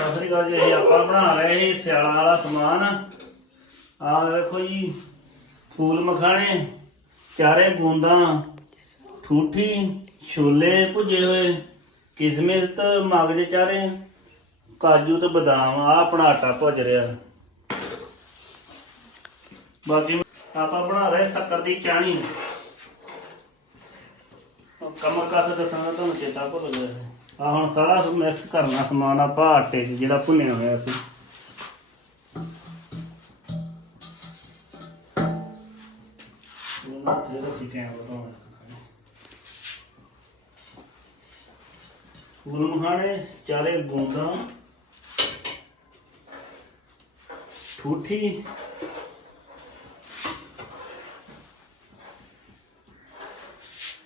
ਸਤਿ ਸ੍ਰੀ ਅਕਾਲ ਜੀ, ਅਸੀਂ ਆਪਾਂ ਬਣਾ ਰਹੇ ਸੀ ਸਿਆਲਾਂ ਵਾਲਾ ਸਮਾਨ। ਆਹ ਵੇਖੋ ਜੀ, ਫੂਲ ਮਖਾਣੇ, ਚਾਰੇ ਗੂੰਦਾਂ ਠੂਠੀ, ਛੋਲੇ ਭੁੱਜੇ ਹੋਏ, ਕਿਸਮਿਸ ਮਗਜ ਚਾਰੇ, ਕਾਜੂ ਤੇ ਬਦਾਮ ਆ ਆਪਣਾ ਆਟਾ ਭੁੱਜ ਰਿਹਾ। ਬਾਕੀ ਆਪਾਂ ਬਣਾ ਰਹੇ ਸ਼ੱਕਰ ਦੀ ਚਾਣੀ। ਕਮਰ ਕਾਸ ਦੱਸਾਂਗਾ, ਤੁਹਾਨੂੰ ਚੇਤਾ ਭੁੱਲ ਗਿਆ। ਆ ਹੁਣ ਸਾਰਾ ਮਿਕਸ ਕਰਨਾ ਸਮਾਨ ਆਪਾਂ ਆਟੇ 'ਚ ਜਿਹੜਾ ਭੁੰਨਿਆ ਹੋਇਆ ਸੀ। ਉਹਨਾਂ ਤੇ ਰੱਖੀ ਬਤਾਉਣਾ ਚਾਰੇ ਗੂੰਦਾਂ ਠੂਠੀ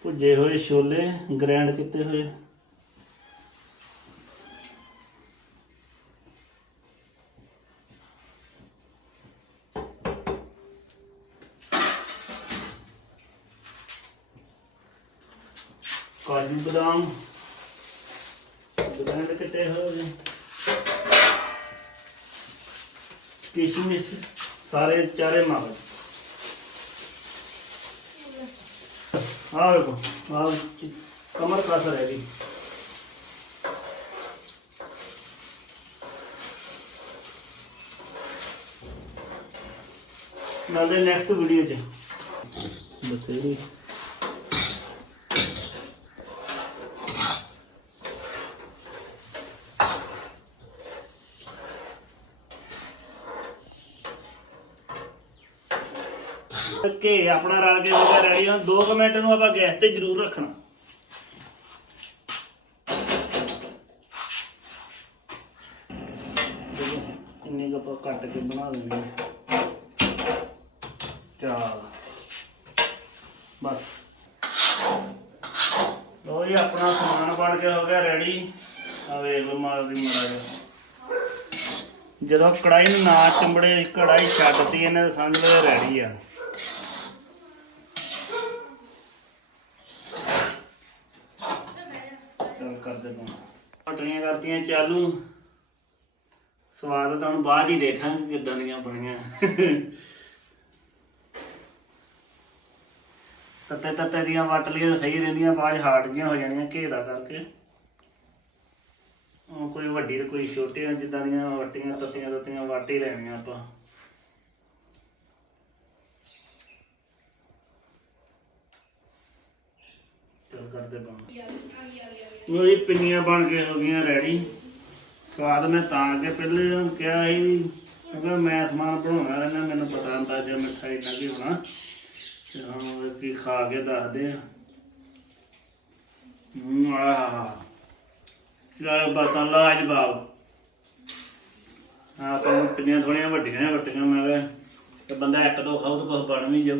ਭੁੱਜੇ ਹੋਏ ਛੋਲੇ ਗ੍ਰੈਂਡ ਕੀਤੇ ਹੋਏ। ਕਾਜੂ ਬਦਾਮ ਗ੍ਰੈਂਡ ਕੀਤੇ ਹੋਏ ਕਿਸ਼ਮਿਸ਼ ਸਾਰੇ ਚਾਰੇ ਮਗਜ ਆ ਵੇਖੋ ਆ ਕਮਰ ਕਾਸਰ ਹੈ ਜੀ ਨਾਲੇ ਨੈਕਸਟ ਵੀਡੀਓ ਚ ਕੇ ਆਪਣਾ ਰਲ ਕੇ ਹੋ ਗਿਆ ਰੈਡੀ ਹੁਣ 2 ਮਿੰਟ ਨੂੰ ਆਪਾਂ ਗੈਸ ਤੇ ਜ਼ਰੂਰ ਰੱਖਣਾ। ਇੰਨੇ ਕੁ ਆਪਾਂ ਕੱਟ ਕੇ ਬਣਾ ਲੈਂਦੇ ਹਾਂ ਚਾਲ। ਬਸ। ਲੋ ਜੀ, ਆਪਣਾ ਸਮਾਨ ਬਣ ਕੇ ਹੋ ਗਿਆ ਰੈਡੀ ਆ ਵੇਖ ਲਓ ਮਾਰਦੀ ਮੜਾ ਜਾ। ਜਦੋਂ ਕੜਾਈ ਨੂੰ ਨਾ ਚੰਬੜੇ ਕੜਾਈ ਛੱਡਤੀ, ਇਹਨੇ ਤਾਂ ਸਮਝ ਲਓ ਰੈਡੀ ਆ। ਚੱਲ ਕਰਦੇ ਪਾ ਕਰਤੀਆਂ ਚਾਲੂ। ਸਵਾਦ ਤਾਂ ਹੁਣ ਬਾਅਦ ਹੀ ਦੇਖਾਂਗੇ ਕਿੱਦਾਂ ਦੀਆਂ ਬਣੀਆਂ। ਤੱਤੇ ਤੱਤੇ ਦੀਆਂ ਵਟ ਸਹੀ ਰਹਿੰਦੀਆਂ, ਬਾਅਦ ਹਾਰਡ ਜੀਆਂ ਹੋ ਜਾਣੀਆਂ ਘੇਰਾ ਕਰਕੇ। ਉਹ ਕੋਈ ਵੱਡੀ ਤੇ ਕੋਈ ਛੋਟੀਆਂ ਜਿੱਦਾਂ ਦੀਆਂ ਵਟੀਆਂ ਤੱਤੀਆਂ ਤੱਤੀਆਂ ਵੱਟ ਹੀ ਲੈਣੀਆਂ ਆਪਾਂ। ਕਰਦੇ ਪਾ ਉਹ ਇਹ ਪਿੰਨੀਆਂ ਬਣ ਕੇ ਹੋ ਗਈਆਂ ਰੈਡੀ ਸਵਾਦ ਮੈਂ ਤਾਂ ਅੱਗੇ ਪਹਿਲੇ ਉਹਨੂੰ ਕਿਹਾ ਸੀ ਵੀ ਕਿਉਂਕਿ ਮੈਂ ਸਮਾਨ ਬਣਾਉਣਾ ਰਹਿਣਾ ਮੈਨੂੰ ਪਤਾ ਹੁੰਦਾ ਜੇ ਮਿੱਠਾ ਇੰਨਾ ਕੀ ਹੋਣਾ। ਤੇ ਹੁਣ ਕੀ ਖਾ ਕੇ ਦੱਸਦੇ ਆ। ਹੂੰ ਆਹ ਲੈ ਬਤਾ ਲਾਜਵਾਬ ਆਪਾਂ ਨੂੰ ਪਿੰਨੀਆਂ ਥੋੜੀਆਂ ਵੱਡੀਆਂ ਵੱਟੀਆਂ ਮੈਂ ਕਿਹਾ ਤੇ ਬੰਦਾ ਇੱਕ ਦੋ ਖਾਊ ਤਾਂ ਕੁਝ ਬਣ ਵੀ ਜਾਊ।